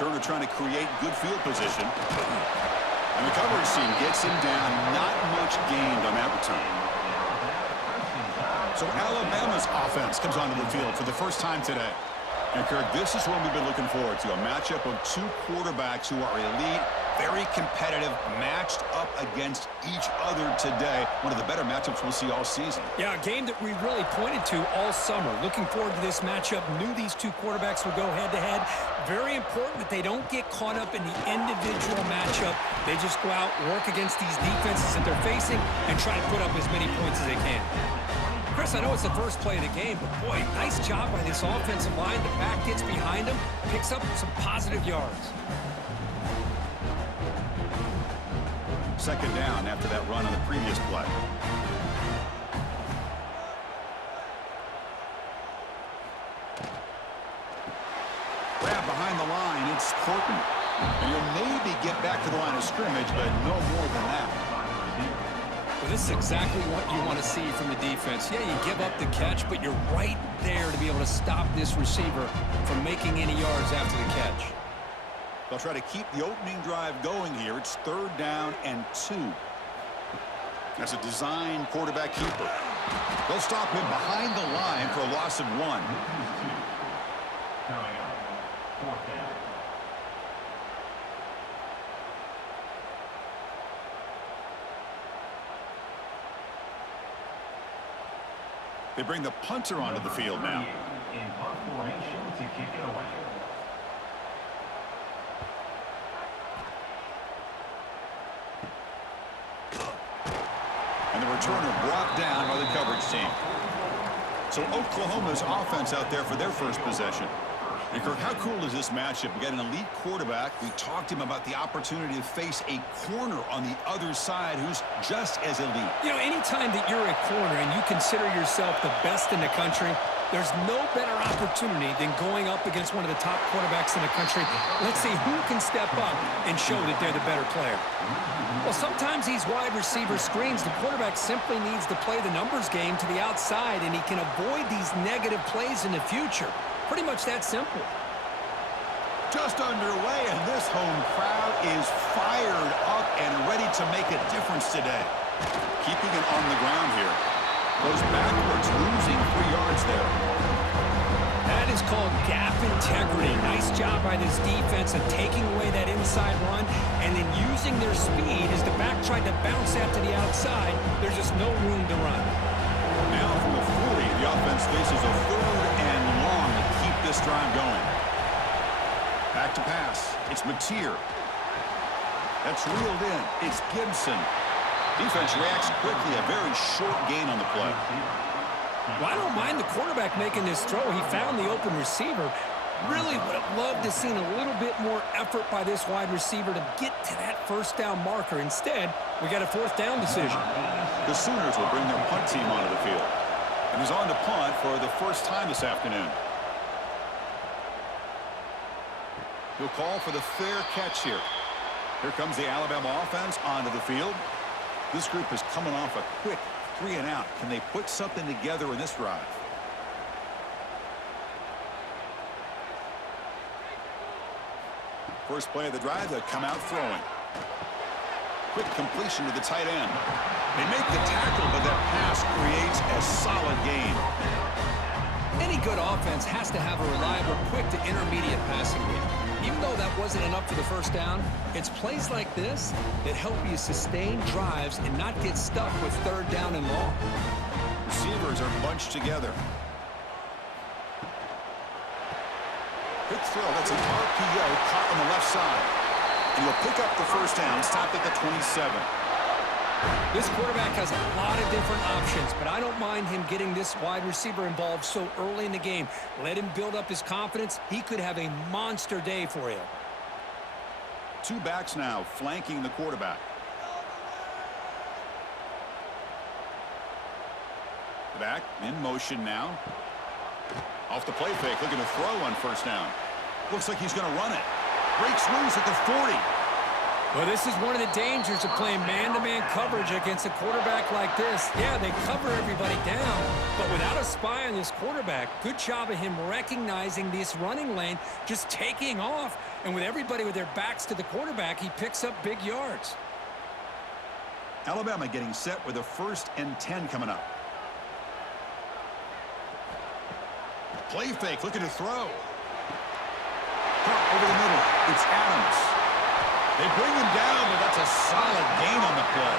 Returner trying to create good field position. And the coverage team gets him down. Not much gained on that return. So Alabama's offense comes onto the field for the first time today. And, Kirk, this is what we've been looking forward to, a matchup of two quarterbacks who are elite, very competitive, matched up against each other today. One of the better matchups we'll see all season. Yeah, a game that we really pointed to all summer. Looking forward to this matchup. Knew these two quarterbacks would go head-to-head. Very important that they don't get caught up in the individual matchup. They just go out, work against these defenses that they're facing, and try to put up as many points as they can. Chris, I know it's the first play of the game, but boy, nice job by this offensive line. The back gets behind him, picks up some positive yards. Second down after that run on the previous play. Grab behind the line, it's Horton. And you'll maybe get back to the line of scrimmage, but no more than that. Well, this is exactly what you want to see from the defense. Yeah, you give up the catch, but you're right there to be able to stop this receiver from making any yards after the catch. They'll try to keep the opening drive going here. It's 3rd down and 2. That's a design quarterback keeper. They'll stop him behind the line for a loss of 1. They bring the punter onto the field now. In punt formation to kick it away. And the returner brought down by the coverage team. So Oklahoma's offense out there for their first possession. And Kirk, how cool is this matchup? We got an elite quarterback. We talked to him about the opportunity to face a corner on the other side who's just as elite. You know, anytime that you're a corner and you consider yourself the best in the country, there's no better opportunity than going up against one of the top quarterbacks in the country. Let's see who can step up and show that they're the better player. Well, sometimes these wide receiver screens, the quarterback simply needs to play the numbers game to the outside, and he can avoid these negative plays in the future. Pretty much that simple. Just underway, and this home crowd is fired up and ready to make a difference today. Keeping it on the ground here. Goes backwards, losing 3 yards there. That is called gap integrity. Nice job by this defense of taking away that inside run and then using their speed as the back tried to bounce out to the outside. There's just no room to run. Now from the 40, the offense faces a 3rd and long to keep this drive going. Back to pass. It's Mateer. That's reeled in. It's Gibson. Defense reacts quickly. A very short gain on the play. Well, I don't mind the quarterback making this throw. He found the open receiver. Really would have loved to seen a little bit more effort by this wide receiver to get to that 1st down marker. Instead, we got a 4th down decision. The Sooners will bring their punt team onto the field. And he's on to punt for the first time this afternoon. He'll call for the fair catch here. Here comes the Alabama offense onto the field. This group is coming off a quick 3 and out. Can they put something together in this drive? First play of the drive, they come out throwing. Quick completion to the tight end. They make the tackle, but that pass creates a solid gain. Any good offense has to have a reliable, quick to intermediate passing game. Even though that wasn't enough for the 1st down, it's plays like this that help you sustain drives and not get stuck with 3rd down and long. Receivers are bunched together. Quick throw. That's an RPO caught on the left side. And he'll pick up the 1st down, stopped at the 27. This quarterback has a lot of different options, but I don't mind him getting this wide receiver involved so early in the game. Let him build up his confidence. He could have a monster day for you. 2 backs now flanking the quarterback. The back in motion now. Off the play fake, looking to throw on 1st down. Looks like he's going to run it. Breaks loose at the 40. Well, this is one of the dangers of playing man-to-man coverage against a quarterback like this. Yeah, they cover everybody down, but without a spy on this quarterback, good job of him recognizing this running lane, just taking off, and with everybody with their backs to the quarterback, he picks up big yards. Alabama getting set with a 1st and 10 coming up. Play fake, looking to throw. Caught over the middle. It's Adams. They bring him down, but that's a solid gain on the play.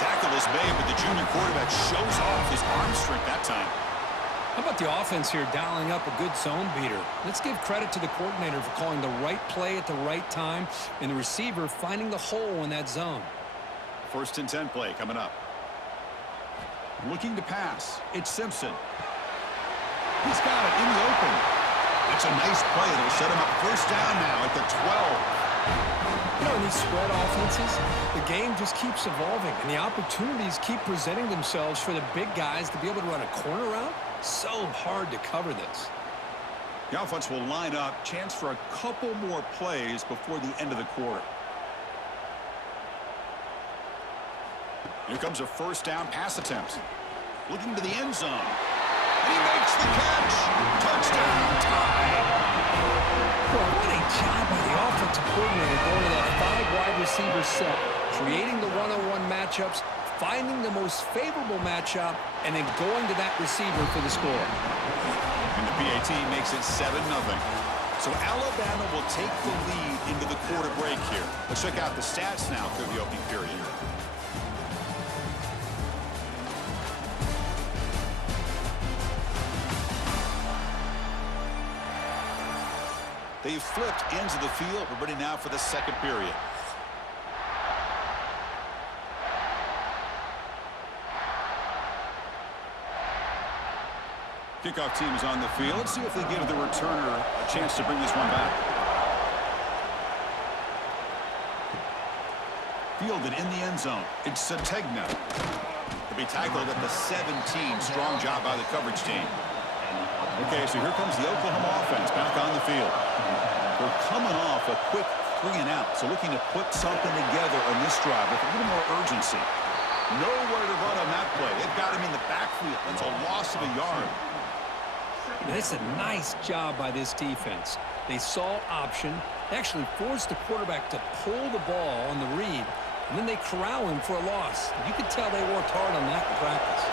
Tackle is made, but the junior quarterback shows off his arm strength that time. How about the offense here dialing up a good zone beater? Let's give credit to the coordinator for calling the right play at the right time and the receiver finding the hole in that zone. 1st and 10 play coming up. Looking to pass. It's Simpson. He's got it in the open. That's a nice play. It'll set him up 1st down now at the 12. You know, in these spread offenses, the game just keeps evolving, and the opportunities keep presenting themselves for the big guys to be able to run a corner route. So hard to cover this. The offense will line up. Chance for a couple more plays before the end of the quarter. Here comes a 1st down pass attempt. Looking to the end zone. And he makes the catch. Touchdown, tied. Boy, what a job by the offensive coordinator going to that 5 wide receiver set, creating the one-on-one matchups, finding the most favorable matchup, and then going to that receiver for the score. And the PAT makes it 7-0. So Alabama will take the lead into the quarter break here. Let's check out the stats now through the opening period. They've flipped ends of the field. We're ready now for the 2nd period. Kickoff team is on the field. Let's see if they give the returner a chance to bring this one back. Fielded in the end zone. It's Sategna. To be tackled at the 17. Strong job by the coverage team. Okay, so here comes the Oklahoma offense back on the field. They're coming off a quick 3 and out, so looking to put something together on this drive with a little more urgency. Nowhere to run on that play. They've got him in the backfield. That's a loss of a yard. That's a nice job by this defense. They saw option. They actually forced the quarterback to pull the ball on the read, and then they corral him for a loss. You could tell they worked hard on that in practice.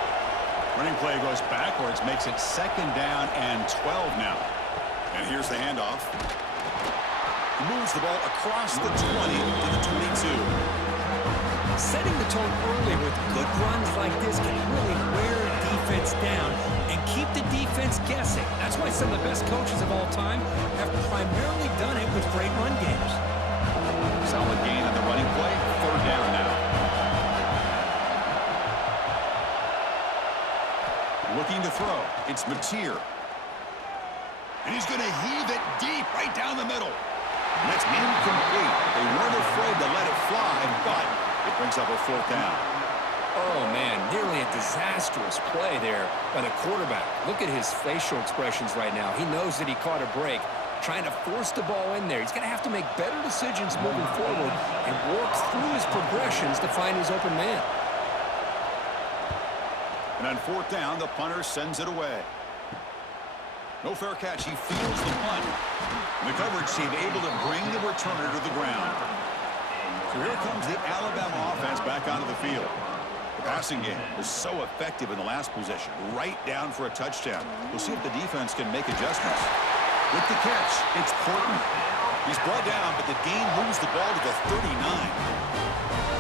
Running play goes backwards, makes it 2nd down and 12 now. And here's the handoff. He moves the ball across the 20 to the 22. Setting the tone early with good runs like this can really wear a defense down and keep the defense guessing. That's why some of the best coaches of all time have primarily done it with great run games. Solid gain on the running play. 3rd down now. Looking to throw. It's Mateer. And he's going to heave it deep right down the middle. And that's incomplete. They weren't afraid to let it fly, but it brings up a 4th down. Oh, man, nearly a disastrous play there by the quarterback. Look at his facial expressions right now. He knows that he caught a break, trying to force the ball in there. He's going to have to make better decisions moving forward and work through his progressions to find his open man. And on 4th down, the punter sends it away. No fair catch. He fields the punt. And the coverage team able to bring the returner to the ground. So here comes the Alabama offense back onto the field. The passing game was so effective in the last possession. Right down for a touchdown. We'll see if the defense can make adjustments. With the catch, it's Portman. He's brought down, but the game moves the ball to the 39.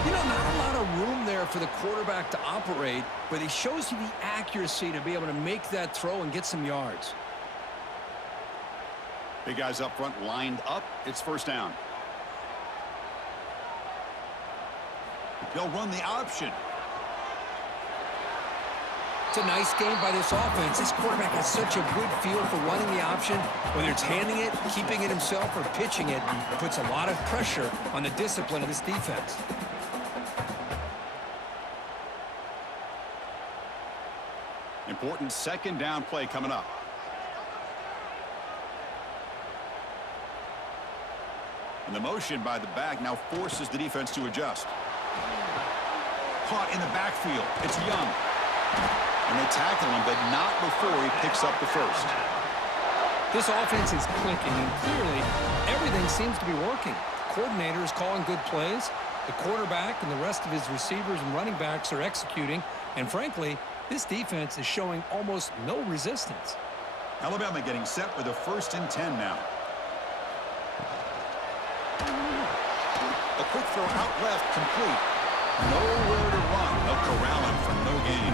You know, not a lot of room there for the quarterback to operate, but he shows you the accuracy to be able to make that throw and get some yards. Big guys up front lined up. It's 1st down. They'll run the option. It's a nice game by this offense. This quarterback has such a good feel for running the option. Whether it's handing it, keeping it himself, or pitching it, it puts a lot of pressure on the discipline of this defense. Important 2nd down play coming up. And the motion by the back now forces the defense to adjust. Caught in the backfield. It's Young. And they tackle him, but not before he picks up the first. This offense is clicking, and clearly everything seems to be working. The coordinator is calling good plays. The quarterback and the rest of his receivers and running backs are executing. And frankly, this defense is showing almost no resistance. Alabama getting set with a 1st and 10 now. A quick throw out left, complete. Nowhere to run. They'll corral him for no gain.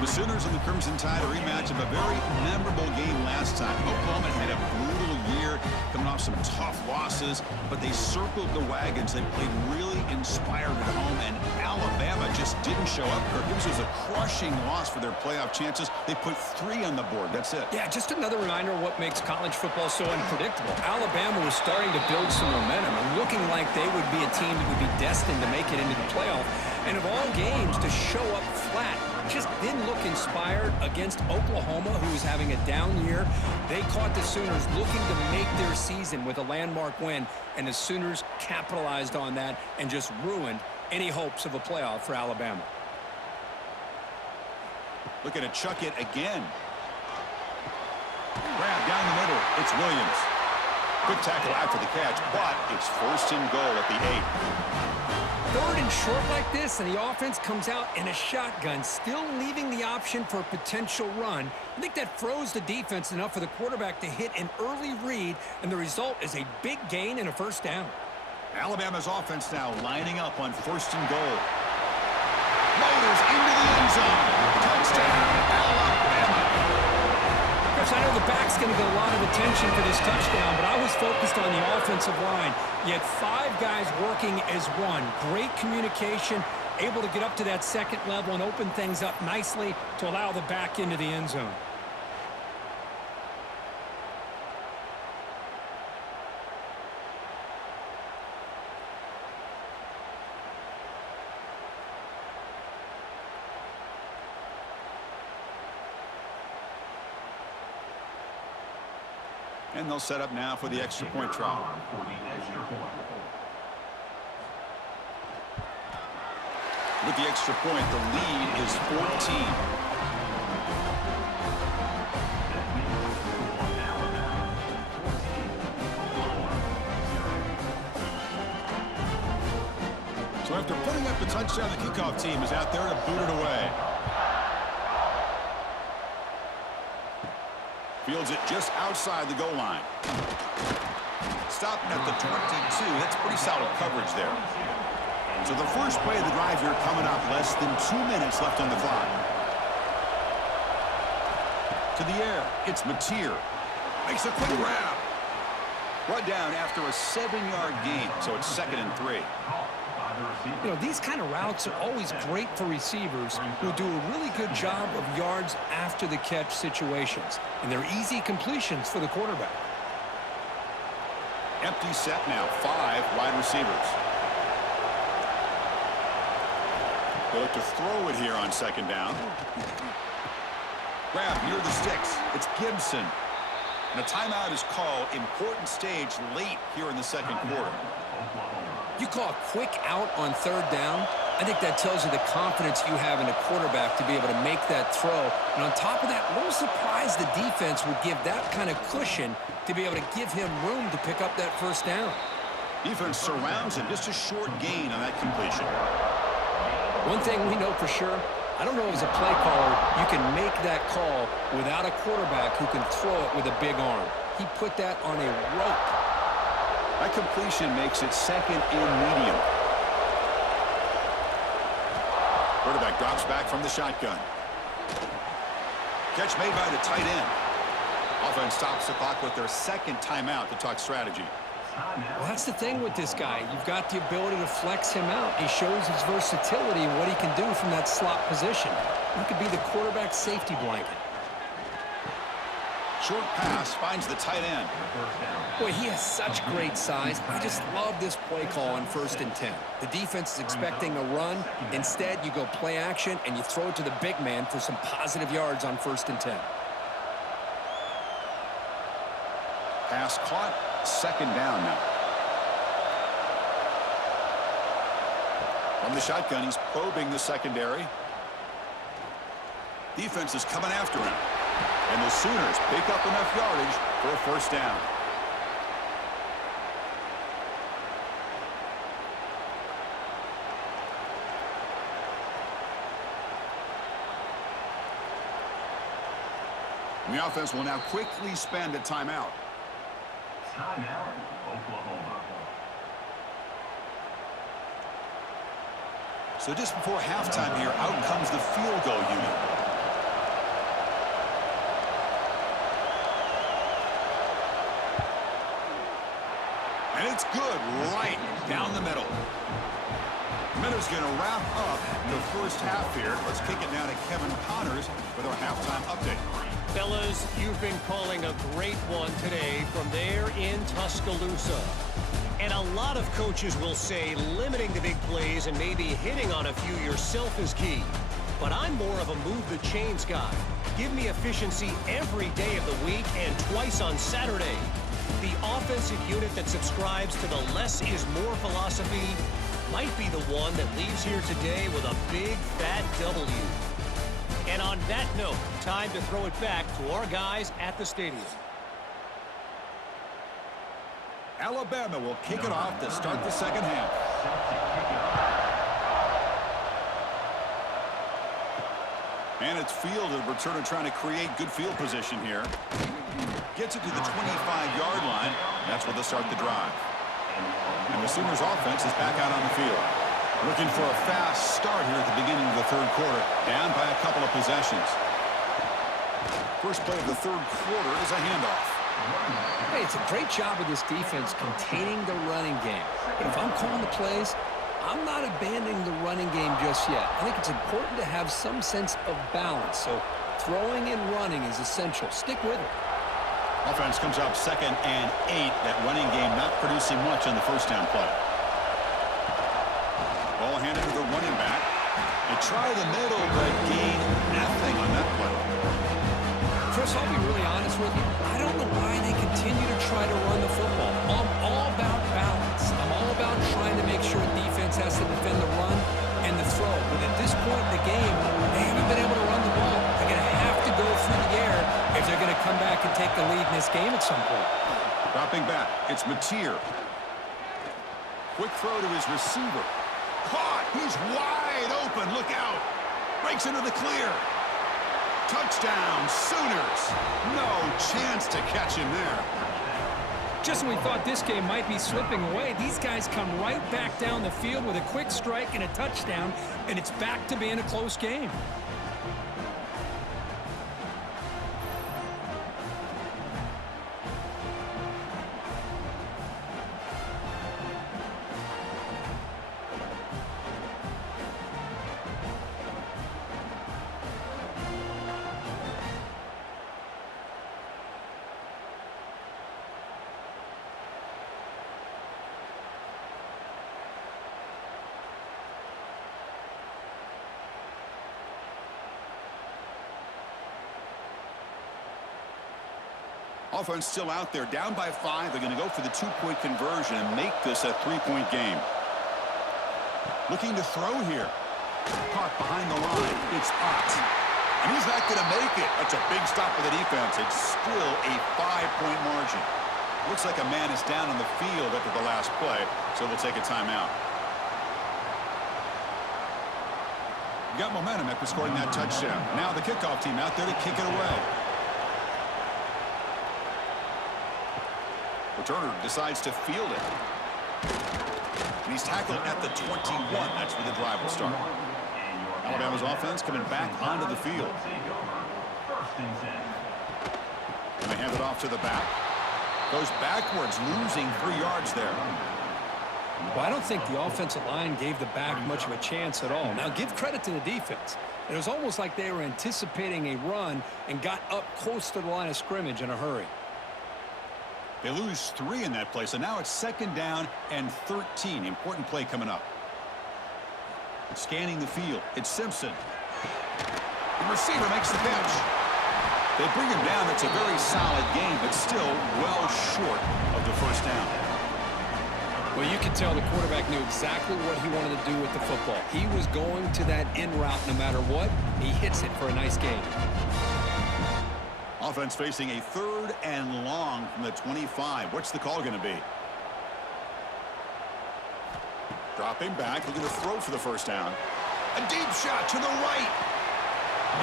The Sooners and the Crimson Tide, a rematch of a very memorable game last time. Oklahoma had a brutal year, coming off some tough losses, but they circled the wagons. They played really inspired at home, and Alabama just didn't show up. This was a crushing loss for their playoff chances. They put 3 on the board. That's it. Yeah, just another reminder of what makes college football so unpredictable. Alabama was starting to build some momentum and looking like they would be a team that would be destined to make it into the playoff. And of all games, to show up flat, just didn't look inspired against Oklahoma, who was having a down year. They caught the Sooners looking to make their season with a landmark win, and the Sooners capitalized on that and just ruined any hopes of a playoff for Alabama. Looking to chuck it again. Grab down the middle. It's Williams. Good tackle after the catch, but it's 1st and goal at the 8. 3rd and short like this, and the offense comes out in a shotgun, still leaving the option for a potential run. I think that froze the defense enough for the quarterback to hit an early read, and the result is a big gain and a 1st down. Alabama's offense now lining up on 1st and goal. Motors into the end zone. Touchdown, Alabama. Chris, I know the back's going to get a lot of attention for this touchdown, but I was focused on the offensive line. You had 5 guys working as one. Great communication, able to get up to that 2nd level and open things up nicely to allow the back into the end zone. And they'll set up now for the extra point try. With the extra point, the lead is 14. So after putting up the touchdown, the kickoff team is out there to boot it away. Fields it just outside the goal line. Stopped at the 22. That's pretty solid coverage there. So the first play of the drive here coming up, less than 2 minutes left on the clock. To the air, it's Mateer. Makes a quick grab. Brought down after a 7-yard gain, so it's 2nd and 3. You know, these kind of routes are always great for receivers who do a really good job of yards after the catch situations. And they're easy completions for the quarterback. Empty set now, 5 wide receivers. They look to throw it here on 2nd down. Grab near the sticks. It's Gibson. And a timeout is called. Important stage late here in the 2nd quarter. You call a quick out on 3rd down. I think that tells you the confidence you have in a quarterback to be able to make that throw. And on top of that, a little surprised the defense would give that kind of cushion to be able to give him room to pick up that 1st down. Defense surrounds him. Just a short gain on that completion. One thing we know for sure, I don't know as a play caller, you can make that call without a quarterback who can throw it with a big arm. He put that on a rope. That completion makes it 2nd and medium. Quarterback drops back from the shotgun. Catch made by the tight end. Offense stops the clock with their 2nd timeout to talk strategy. Well, that's the thing with this guy. You've got the ability to flex him out. He shows his versatility and what he can do from that slot position. He could be the quarterback's safety blanket. Short pass finds the tight end. Boy, he has such great size. I just love this play call on 1st and 10. The defense is expecting a run. Instead, you go play action, and you throw it to the big man for some positive yards on 1st and 10. Pass caught. 2nd down now. From the shotgun, he's probing the secondary. Defense is coming after him. And the Sooners pick up enough yardage for a first down. The offense will now quickly spend a timeout. Timeout, Oklahoma. So just before halftime here, out comes the field goal unit. And it's good right down the middle. Miller's going to wrap up the first half here. Let's kick it now to Kevin Connors with our halftime update. Fellas, you've been calling a great one today from there in Tuscaloosa. And a lot of coaches will say limiting the big plays and maybe hitting on a few yourself is key. But I'm more of a move the chains guy. Give me efficiency every day of the week and twice on Saturday. The offensive unit that subscribes to the less is more philosophy might be the one that leaves here today with a big fat W. And on that note, time to throw it back to our guys at the stadium. Alabama will kick it off to start the second half. And it's Field, the returner, trying to create good field position here. Gets it to the 25-yard line. That's where they'll start the drive. And the Sooners offense is back out on the field. Looking for a fast start here at the beginning of the third quarter. Down by a couple of possessions. First play of the third quarter is a handoff. Hey, it's a great job of this defense containing the running game. But if I'm calling the plays, I'm not abandoning the running game just yet. I think it's important to have some sense of balance. So throwing and running is essential. Stick with it. Offense comes up 2nd and 8. That running game not producing much on the first down play. Ball handed to the running back. They try the middle, but gain nothing on that play. Chris, I'll be really honest with you. I don't know why they continue to try to run the football. I'm all about balance. I'm all about trying to make sure defense has to defend the run and the throw. But at this point in the game, they haven't been able to run the ball. They're going to have to go through the air if they're going to come back and take the lead in this game at some point. Dropping back, it's Mateer. Quick throw to his receiver. Caught! He's wide open. Look out! Breaks into the clear. Touchdown, Sooners. No chance to catch him there. Just when we thought this game might be slipping away, these guys come right back down the field with a quick strike and a touchdown, and it's back to being a close game. Offense still out there, down by 5. They're going to go for the 2-point conversion and make this a 3-point game. Looking to throw here. Caught behind the line. It's Ott. And he's not going to make it. That's a big stop for the defense. It's still a 5-point margin. Looks like a man is down on the field after the last play, so they'll take a timeout. Got momentum after scoring that touchdown. Now the kickoff team out there to kick it away. Turner decides to field it. And he's tackled at the 21. That's where the drive will start. Alabama's offense coming back onto the field. And they hand it off to the back. Goes backwards, losing 3 yards there. Well, I don't think the offensive line gave the back much of a chance at all. Now, give credit to the defense. It was almost like they were anticipating a run and got up close to the line of scrimmage in a hurry. They lose 3 in that play, so now it's 2nd down and 13. Important play coming up. Scanning the field, it's Simpson. The receiver makes the catch. They bring him down. It's a very solid game, but still well short of the first down. Well, you can tell the quarterback knew exactly what he wanted to do with the football. He was going to that in route no matter what. He hits it for a nice gain. Offense facing a 3rd and long from the 25. What's the call going to be? Dropping back, looking to throw for the first down. A deep shot to the right.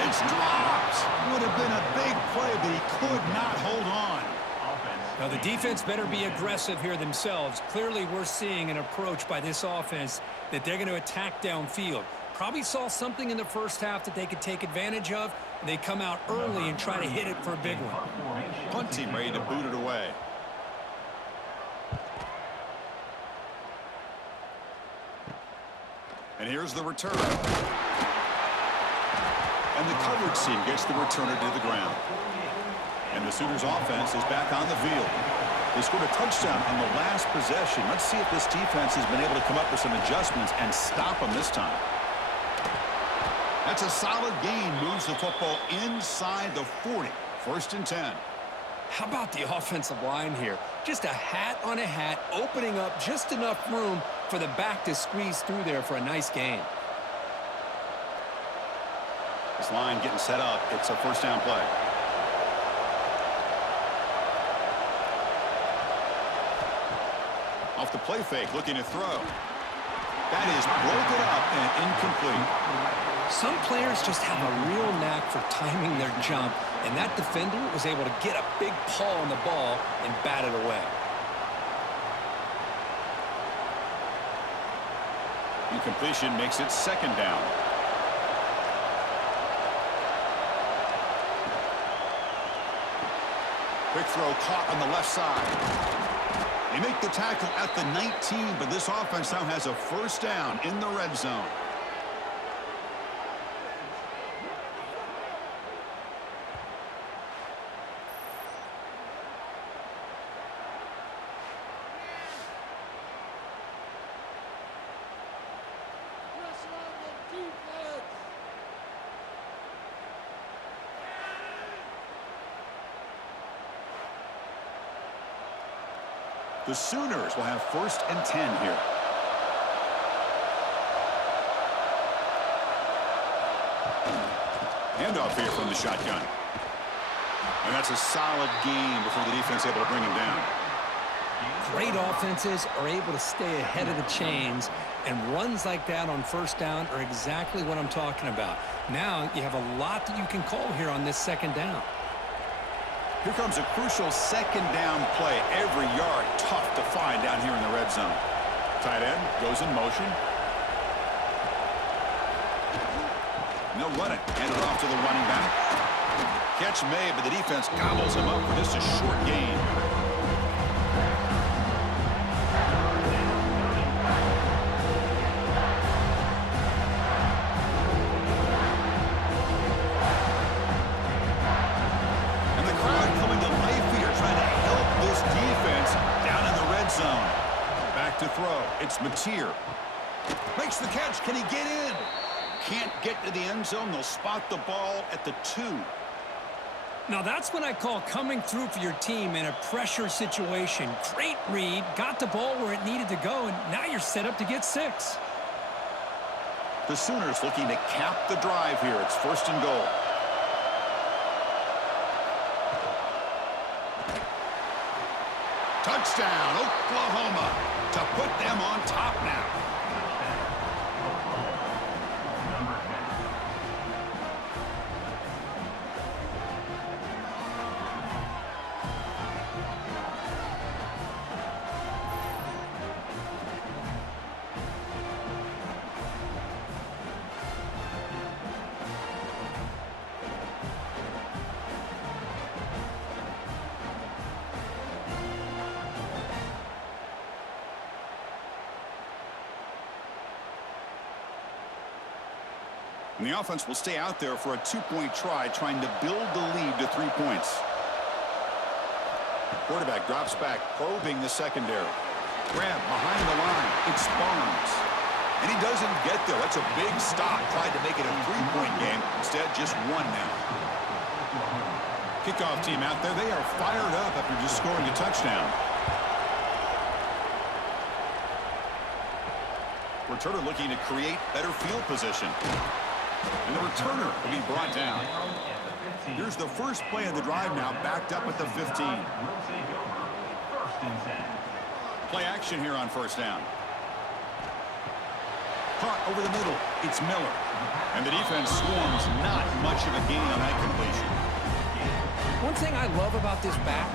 It's dropped. Would have been a big play, but he could not hold on. Now, the defense better be aggressive here themselves. Clearly, we're seeing an approach by this offense that they're going to attack downfield. Probably saw something in the first half that they could take advantage of, and they come out early and try to hit it for a big one. Punt team ready to boot it away. And here's the return. And the coverage team gets the returner to the ground. And the Sooners offense is back on the field. They scored a touchdown on the last possession. Let's see if this defense has been able to come up with some adjustments and stop them this time. That's a solid gain. Moves the football inside the 40. 1st and 10. How about the offensive line here? Just a hat on a hat, opening up just enough room for the back to squeeze through there for a nice gain. This line getting set up. It's a 1st down play. Off the play fake, looking to throw. That is broken up and incomplete. Some players just have a real knack for timing their jump, and that defender was able to get a big paw on the ball and bat it away. Incompletion makes it 2nd down. Quick throw caught on the left side. They make the tackle at the 19, but this offense now has a 1st down in the red zone. The Sooners will have 1st and 10 here. Handoff here from the shotgun. And that's a solid gain before the defense able to bring him down. Great offenses are able to stay ahead of the chains, and runs like that on 1st down are exactly what I'm talking about. Now you have a lot that you can call here on this 2nd down. Here comes a crucial 2nd down play. Every yard tough to find down here in the red zone. Tight end goes in motion. And they'll run it. Hand it off to the running back. Catch made, but the defense gobbles him up for just a short gain. It's Mateer. Makes the catch. Can he get in? Can't get to the end zone. They'll spot the ball at the 2. Now that's what I call coming through for your team in a pressure situation. Great read, got the ball where it needed to go, and now you're set up to get 6. The Sooners looking to cap the drive here. It's 1st and goal. Touchdown, Oklahoma, to put them on top now. And the offense will stay out there for a 2-point try, trying to build the lead to 3 points. Quarterback drops back, probing the secondary. Grab behind the line. It's Barnes. And he doesn't get there. That's a big stop. Tried to make it a 3-point game. Instead, just 1 now. Kickoff team out there. They are fired up after just scoring a touchdown. Returner looking to create better field position. And the returner will be brought down. Here's the first play of the drive now, backed up at the 15. Will take over. First and 10. Play action here on first down. Caught over the middle. It's Miller. And the defense swarms. Not much of a gain on that completion. One thing I love about this back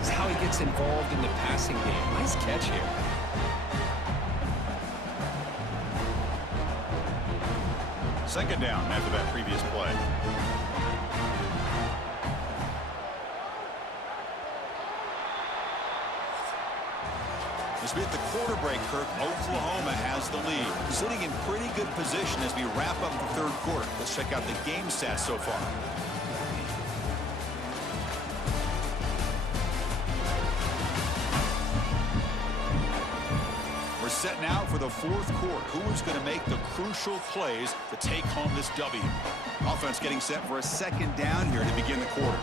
is how he gets involved in the passing game. Nice catch here. Second down after that previous play. As we hit the quarter break, Kirk, Oklahoma has the lead. Sitting in pretty good position as we wrap up the third quarter. Let's check out the game stats so far. We're set now for the fourth quarter. Who is going to make the crucial plays to take home this W? Offense getting set for a second down here to begin the quarter.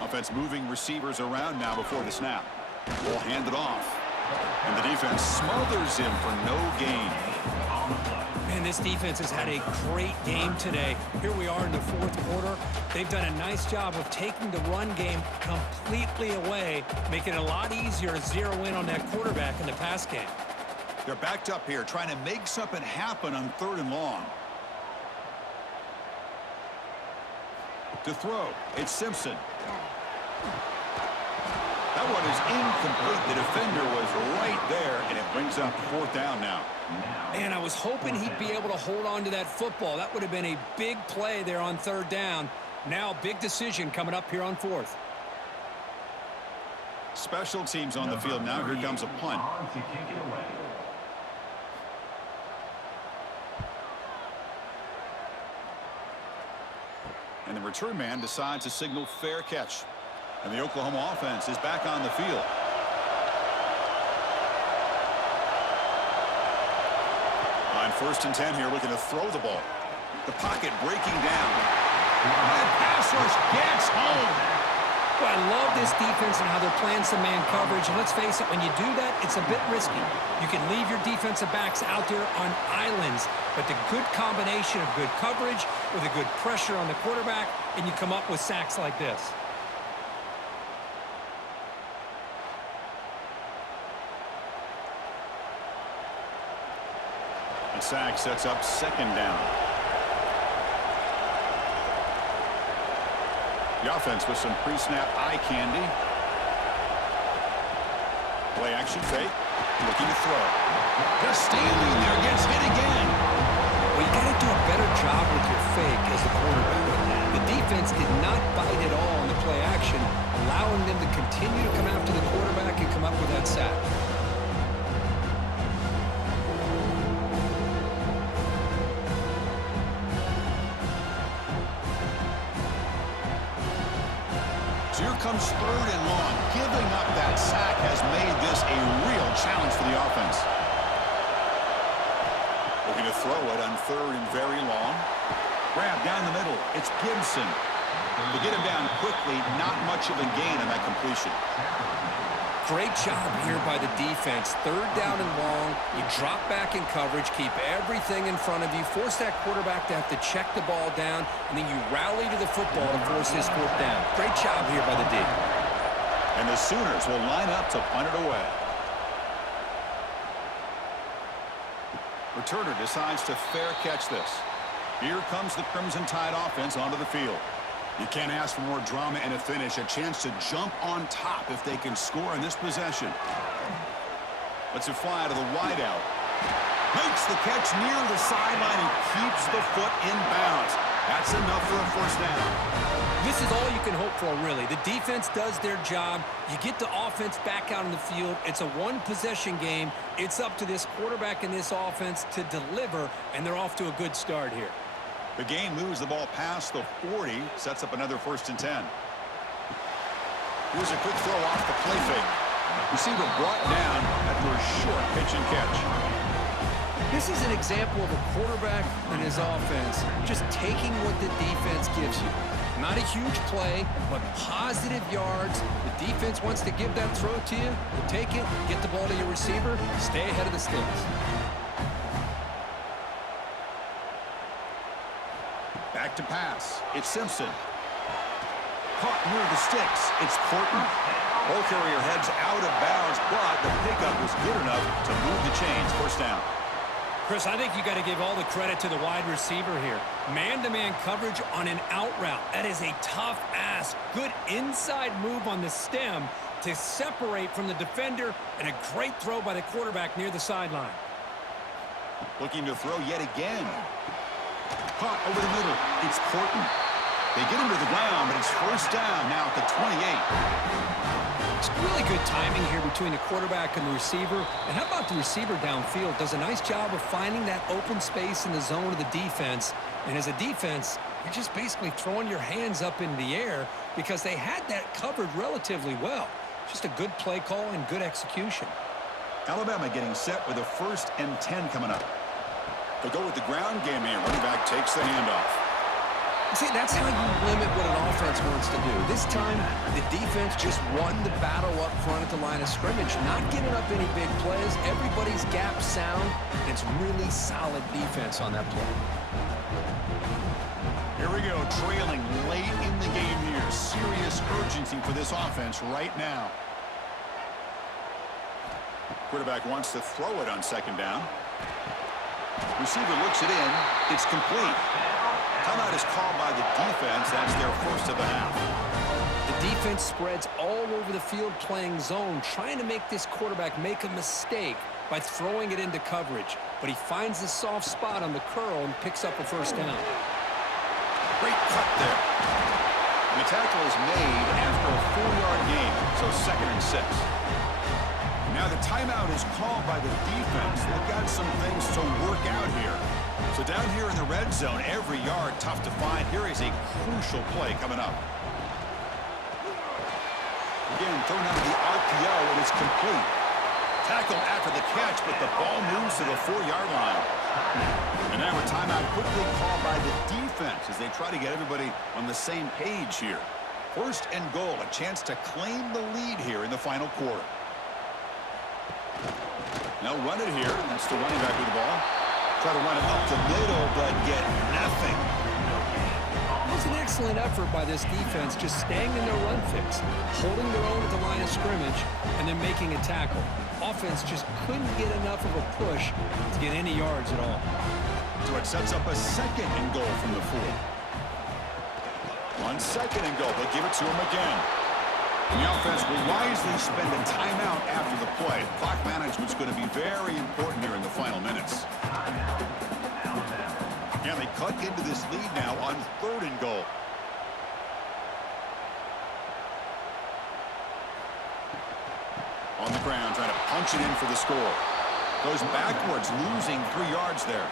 Offense moving receivers around now before the snap. Will hand it off. And the defense smothers him for no gain. Man, this defense has had a great game today. Here we are in the fourth quarter. They've done a nice job of taking the run game completely away, making it a lot easier to zero in on that quarterback in the pass game. They're backed up here, trying to make something happen on 3rd and long. To throw, it's Simpson. That one is incomplete. The defender was right there, and it brings up 4th down now. Man, I was hoping he'd be able to hold on to that football. That would have been a big play there on 3rd down. Now, big decision coming up here on 4th. Special teams on the field now. Here comes a punt. On to kick it away. And the return man decides to signal fair catch. And the Oklahoma offense is back on the field. On 1st and 10 here, looking to throw the ball. The pocket breaking down. And pass rush gets home. Well, I love this defense and how they're playing some man coverage. And let's face it, when you do that, it's a bit risky. You can leave your defensive backs out there on islands, but the good combination of good coverage with a good pressure on the quarterback, and you come up with sacks like this. The sack sets up 2nd down. The offense with some pre-snap eye candy. Play action fake. Looking to throw. Just standing there, gets hit again. Well, you got to do a better job with your fake as the quarterback. The defense did not bite at all on the play action, allowing them to continue to come after the quarterback and come up with that sack. So here comes 3rd and long. Giving up that sack has made this a real challenge for the offense. Looking to throw it on 3rd and very long. Grab down the middle. It's Gibson. To get him down quickly, not much of a gain on that completion. Great job here by the defense. 3rd down and long. You drop back in coverage, keep everything in front of you, force that quarterback to have to check the ball down, and then you rally to the football to force this 4th down. Great job here by the D. And the Sooners will line up to punt it away. Returner decides to fair catch this. Here comes the Crimson Tide offense onto the field. You can't ask for more drama and a finish. A chance to jump on top if they can score in this possession. Lets it fly to the wideout. Makes the catch near the sideline and keeps the foot in bounds. That's enough for a 1st down. This is all you can hope for, really. The defense does their job. You get the offense back out on the field. It's a one-possession game. It's up to this quarterback and this offense to deliver, and they're off to a good start here. The game moves the ball past the 40, sets up another 1st and 10. Here's a quick throw off the play fake. Receiver brought down after a short pitch and catch. This is an example of a quarterback and his offense just taking what the defense gives you. Not a huge play, but positive yards. The defense wants to give that throw to you. You take it, get the ball to your receiver, stay ahead of the sticks. Back to pass. It's Simpson. Caught near the sticks. It's Porton. Ball carrier heads out of bounds, but the pickup was good enough to move the chains. First down. Chris, I think you got to give all the credit to the wide receiver here. Man-to-man coverage on an out route. That is a tough ask. Good inside move on the stem to separate from the defender, and a great throw by the quarterback near the sideline. Looking to throw yet again. Caught over the middle. It's Porton. They get him to the ground, but it's first down now at the 28. It's really good timing here between the quarterback and the receiver. And how about the receiver downfield? Does a nice job of finding that open space in the zone of the defense. And as a defense, you're just basically throwing your hands up in the air because they had that covered relatively well. Just a good play call and good execution. Alabama getting set with a 1st and 10 coming up. They go with the ground game here. Running back takes the handoff. See, that's how you limit what an offense wants to do. This time, the defense just won the battle up front at the line of scrimmage, not giving up any big plays. Everybody's gap sound. It's really solid defense on that play. Here we go, trailing late in the game here. Serious urgency for this offense right now. Quarterback wants to throw it on 2nd down. Receiver looks it in. It's complete. Timeout is called by the defense. That's their first of the half. The defense spreads all over the field playing zone, trying to make this quarterback make a mistake by throwing it into coverage. But he finds the soft spot on the curl and picks up a first down. Great cut there. And the tackle is made after a 4-yard gain, so 2nd and 6. Now the timeout is called by the defense. They've got some things to work out here. So down here in the red zone, every yard tough to find. Here is a crucial play coming up. Again, thrown out of the RPO, and it's complete. Tackled after the catch, but the ball moves to the 4-yard line. And now a timeout quickly called by the defense as they try to get everybody on the same page here. 1st and goal, a chance to claim the lead here in the final quarter. Now run it here. That's the running back with the ball. Try to run it up the middle, but get nothing. It was an excellent effort by this defense, just staying in their run fix, holding their own at the line of scrimmage, and then making a tackle. Offense just couldn't get enough of a push to get any yards at all. So it sets up a 2nd and goal from the 4. On 2nd and goal, they'll give it to him again. And the offense will wisely spend a timeout after the play. Clock management's going to be very important here in the final minutes. And they cut into this lead now on 3rd and goal. On the ground, trying to punch it in for the score. Goes backwards, losing 3 yards there.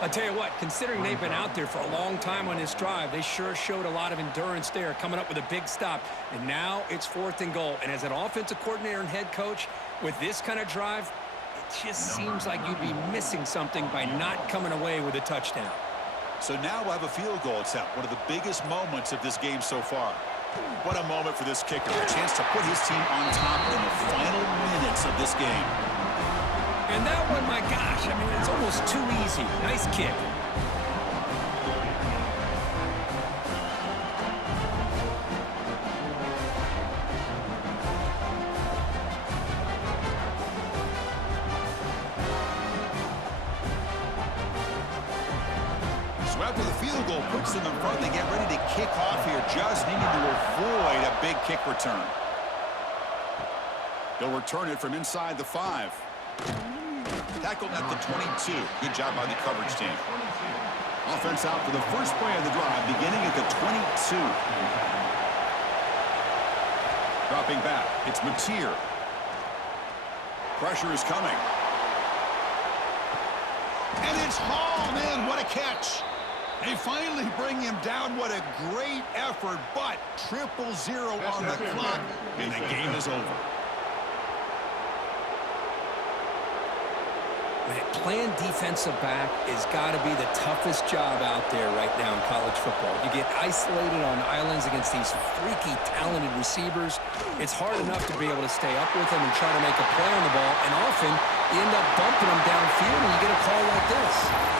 I'll tell you what, considering they've been out there for a long time on this drive, they sure showed a lot of endurance there, coming up with a big stop. And now it's 4th and goal. And as an offensive coordinator and head coach, with this kind of drive, it just seems like you'd be missing something by not coming away with a touchdown. So now we'll have a field goal attempt, one of the biggest moments of this game so far. What a moment for this kicker, a chance to put his team on top in the final minutes of this game. And that one, my gosh, I mean, it's almost too easy. Nice kick. So after the field goal puts them in front, they get ready to kick off here, just needing to avoid a big kick return. They'll return it from inside the 5. Tackled at the 22. Good job by the coverage team. Offense out for the first play of the drive, beginning at the 22. Dropping back, it's Mateer. Pressure is coming. And it's Hall, man, what a catch. They finally bring him down. What a great effort, but 0-0 on the clock, and the game is over. Man, playing defensive back has got to be the toughest job out there right now in college football. You get isolated on islands against these freaky, talented receivers. It's hard enough to be able to stay up with them and try to make a play on the ball, and often you end up bumping them downfield and you get a call like this.